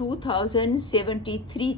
2073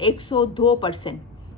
102%।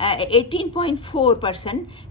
18.4%,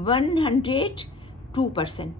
102%,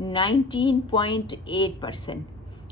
19.8%,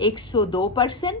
102%,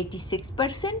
86%,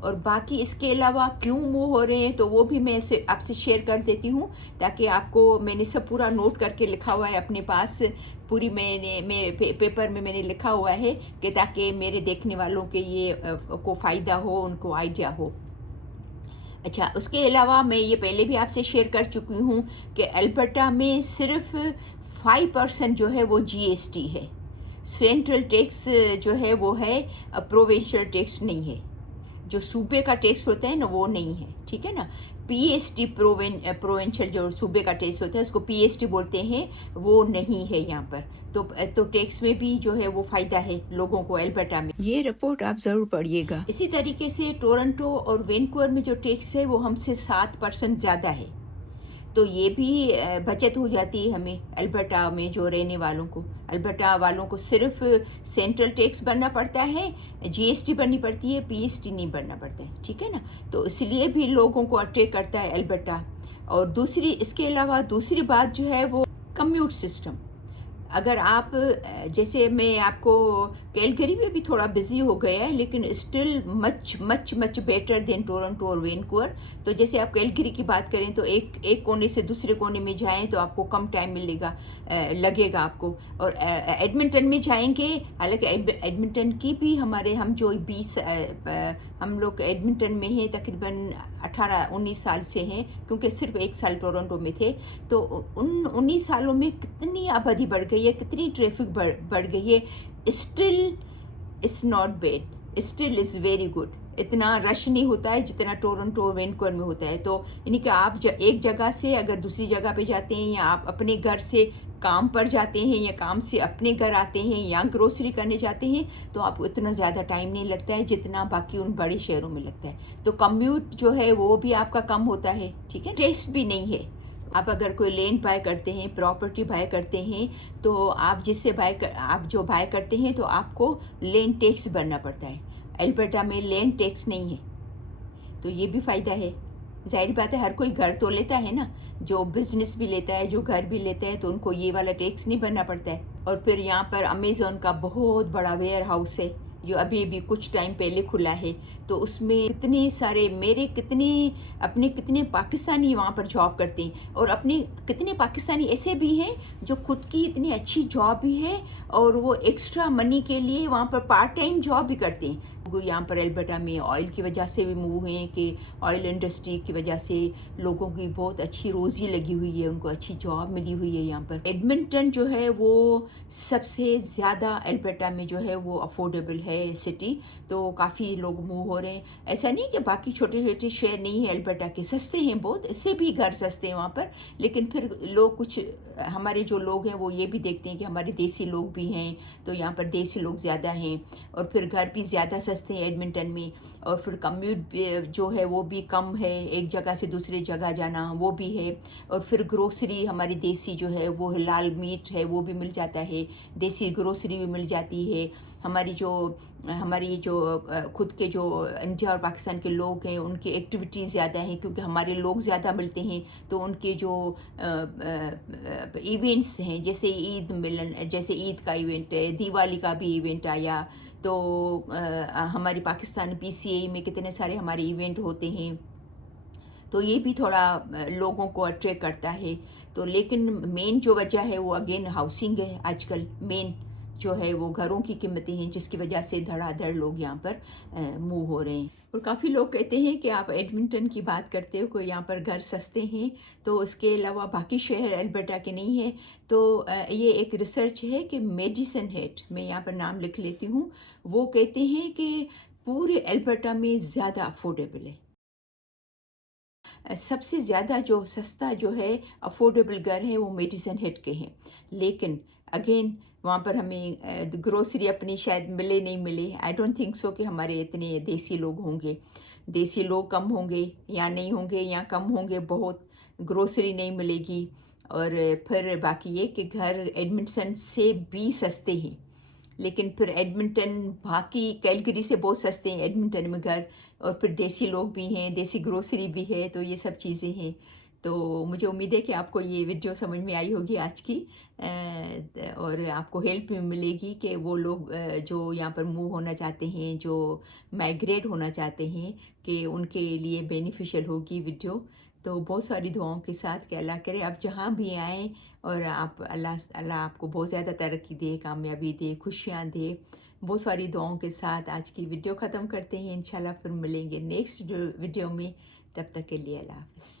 اور باقی اس کے علاوہ کیوں موو ہو رہے ہیں تو وہ بھی میں آپ سے شیئر کر دیتی ہوں، تاکہ آپ کو، میں نے سب پورا نوٹ کر کے لکھا ہوا ہے اپنے پاس، پوری میرے پیپر میں نے لکھا ہوا ہے کہ تاکہ میرے دیکھنے والوں کے یہ کو فائدہ ہو، ان کو آئیڈیا ہو۔ اچھا، اس کے علاوہ میں یہ پہلے بھی آپ سے شیئر کر چکی ہوں کہ البرٹا میں صرف 5% جو ہے وہ جی ایس ٹی ہے، سینٹرل ٹیکس جو ہے وہ ہے، پروونشل ٹیکس نہیں ہے، جو صوبے کا ٹیکس ہوتا ہے نا وہ نہیں ہے، ٹھیک ہے نا۔ پی ایس ٹی پروونشل جو صوبے کا ٹیکس ہوتا ہے اس کو پی ایس ٹی بولتے ہیں، وہ نہیں ہے یہاں پر، تو ٹیکس میں بھی جو ہے وہ فائدہ ہے لوگوں کو البرٹا میں۔ یہ رپورٹ آپ ضرور پڑھیے گا۔ اسی طریقے سے ٹورنٹو اور وینکوور میں جو ٹیکس ہے وہ ہم سے 7% زیادہ ہے، تو یہ بھی بچت ہو جاتی ہے ہمیں البرٹا میں جو رہنے والوں کو۔ البرٹا والوں کو صرف سینٹرل ٹیکس بھرنا پڑتا ہے، جی ایس ٹی بھرنی پڑتی ہے، پی ایس ٹی نہیں بھرنا پڑتا ہے، ٹھیک ہے نا۔ تو اس لیے بھی لوگوں کو اٹریکٹ کرتا ہے البرٹا۔ اور اس کے علاوہ دوسری بات جو ہے وہ کمیوٹ سسٹم۔ اگر آپ، جیسے میں آپ کو، کیلگری میں بھی تھوڑا بزی ہو گیا ہے لیکن still much better than Toronto اور وینکوور۔ تو جیسے آپ کیلگری کی بات کریں تو ایک کونے سے دوسرے کونے میں جائیں تو آپ کو کم ٹائم لگے گا آپ کو۔ اور ایڈمنٹن میں جائیں گے، حالانکہ ایڈمنٹن کی بھی ہم جو 20 ہم لوگ ایڈمنٹن میں ہیں تقریباً 18-19 سال سے ہیں، کیونکہ صرف 1 سال ٹورنٹو میں تھے، تو ان 19 سالوں میں کتنی آبادی بڑھ گئی ہے، کتنی ٹریفک بڑھ گئی ہے۔ Still it's not bad, still is very good. اتنا رش نہیں ہوتا ہے جتنا ٹورنٹو وینکوور میں ہوتا ہے۔ تو یعنی کہ آپ ایک جگہ سے اگر دوسری جگہ پہ جاتے ہیں، یا آپ اپنے گھر سے کام پر جاتے ہیں، یا کام سے اپنے گھر آتے ہیں، یا گروسری کرنے جاتے ہیں، تو آپ کو اتنا زیادہ ٹائم نہیں لگتا ہے جتنا باقی ان بڑے شہروں میں لگتا ہے۔ تو کمیوٹ جو ہے وہ بھی آپ کا کم ہوتا ہے، ٹھیک ہے۔ ٹیسٹ بھی نہیں ہے۔ آپ اگر کوئی لینڈ بائی کرتے ہیں، پراپرٹی بائی کرتے ہیں، تو آپ جو بائی کرتے ہیں تو آپ کو لینڈ ٹیکس بھرنا پڑتا ہے۔ البرٹا میں لینڈ ٹیکس نہیں ہے، تو یہ بھی فائدہ ہے۔ ظاہر بات ہے ہر کوئی گھر تو لیتا ہے نا، جو بزنس بھی لیتا ہے، جو گھر بھی لیتا ہے، تو ان کو یہ والا ٹیکس نہیں بھرنا پڑتا ہے۔ اور پھر یہاں پر امیزون کا بہت بڑا ویئر ہاؤس ہے جو ابھی کچھ ٹائم پہلے کھلا ہے، تو اس میں کتنے سارے اپنے کتنے پاکستانی وہاں پر جاب کرتے ہیں، اور اپنے کتنے پاکستانی ایسے بھی ہیں جو خود کی اتنی اچھی جاب بھی ہے اور وہ ایکسٹرا منی کے لیے وہاں پر پارٹ ٹائم جاب بھی کرتے ہیں۔ یہاں پر البرٹا میں آئل کی وجہ سے بھی موو ہیں، کہ آئل انڈسٹری کی وجہ سے لوگوں کی بہت اچھی روزی لگی ہوئی ہے، ان کو اچھی جاب ملی ہوئی ہے یہاں پر۔ ایڈمنٹن جو ہے وہ سب سے زیادہ البرٹا میں جو ہے وہ افورڈیبل ہے سٹی، تو کافی لوگ موو ہو رہے ہیں۔ ایسا نہیں کہ باقی چھوٹے چھوٹے شہر نہیں ہیں البرٹا کے، سستے ہیں بہت، اس سے بھی گھر سستے ہیں وہاں پر، لیکن پھر ہمارے جو لوگ ہیں وہ یہ بھی دیکھتے ہیں کہ ہمارے دیسی لوگ بھی ہیں، تو یہاں پر دیسی لوگ زیادہ ہیں، اور پھر گھر بھی زیادہ سستے ہیں ایڈمنٹن میں، اور پھر کمیوٹ جو ہے وہ بھی کم ہے، ایک جگہ سے دوسری جگہ جانا وہ بھی ہے، اور پھر گروسری ہماری دیسی جو ہے وہ لال میٹ ہے وہ بھی مل جاتا ہے، دیسی گروسری بھی مل جاتی ہے۔ ہماری جو خود کے جو انڈیا اور پاکستان کے لوگ ہیں ان کی ایکٹیویٹیز زیادہ ہیں، کیونکہ ہمارے لوگ زیادہ ملتے ہیں، تو ان کے جو ایونٹس ہیں، جیسے جیسے عید کا ایونٹ ہے، دیوالی کا بھی ایونٹ آیا، تو ہماری پاکستان پی سی اے میں کتنے سارے ہمارے ایونٹ ہوتے ہیں، تو یہ بھی تھوڑا لوگوں کو اٹریکٹ کرتا ہے۔ تو لیکن مین جو وجہ ہے وہ اگین ہاؤسنگ ہے، آج کل مین جو ہے وہ گھروں کی قیمتیں ہیں، جس کی وجہ سے دھڑا دھڑ لوگ یہاں پر موو ہو رہے ہیں۔ اور کافی لوگ کہتے ہیں کہ آپ ایڈمنٹن کی بات کرتے ہو کہ یہاں پر گھر سستے ہیں، تو اس کے علاوہ باقی شہر البرٹا کے نہیں ہیں۔ تو یہ ایک ریسرچ ہے کہ میڈیسن ہیٹ، میں یہاں پر نام لکھ لیتی ہوں، وہ کہتے ہیں کہ پورے البرٹا میں زیادہ افورڈیبل ہے۔ سب سے زیادہ جو سستا جو ہے افورڈیبل گھر ہے وہ میڈیسن ہیٹ کے ہیں، لیکن اگین وہاں پر ہمیں گروسری اپنی شاید ملے نہیں ملے، آئی ڈونٹ تھنک سو کہ ہمارے اتنے دیسی لوگ ہوں گے، دیسی لوگ کم ہوں گے یا نہیں ہوں گے، یا کم ہوں گے بہت، گروسری نہیں ملے گی۔ اور پھر باقی یہ کہ گھر ایڈمنٹن سے بھی سستے ہیں، لیکن پھر ایڈمنٹن باقی کیلگری سے بہت سستے ہیں ایڈمنٹن میں گھر، اور پھر دیسی لوگ بھی ہیں، دیسی گروسری بھی ہے، تو یہ سب چیزیں ہیں۔ تو مجھے امید ہے کہ آپ کو یہ ویڈیو سمجھ میں آئی ہوگی آج کی، اور آپ کو ہیلپ بھی ملے گی کہ وہ لوگ جو یہاں پر موو ہونا چاہتے ہیں، جو مائگریٹ ہونا چاہتے ہیں، کہ ان کے لیے بینیفیشیل ہوگی ویڈیو۔ تو بہت ساری دعاؤں کے ساتھ کہ اللہ کرے آپ جہاں بھی آئیں اور آپ اللہ آپ کو بہت زیادہ ترقی دے، کامیابی دے، خوشیاں دے۔ بہت ساری دعاؤں کے ساتھ آج کی ویڈیو ختم کرتے ہیں، انشاءاللہ پھر ملیں گے نیکسٹ ویڈیو میں۔ تب تک کے لیے اللہ حافظ۔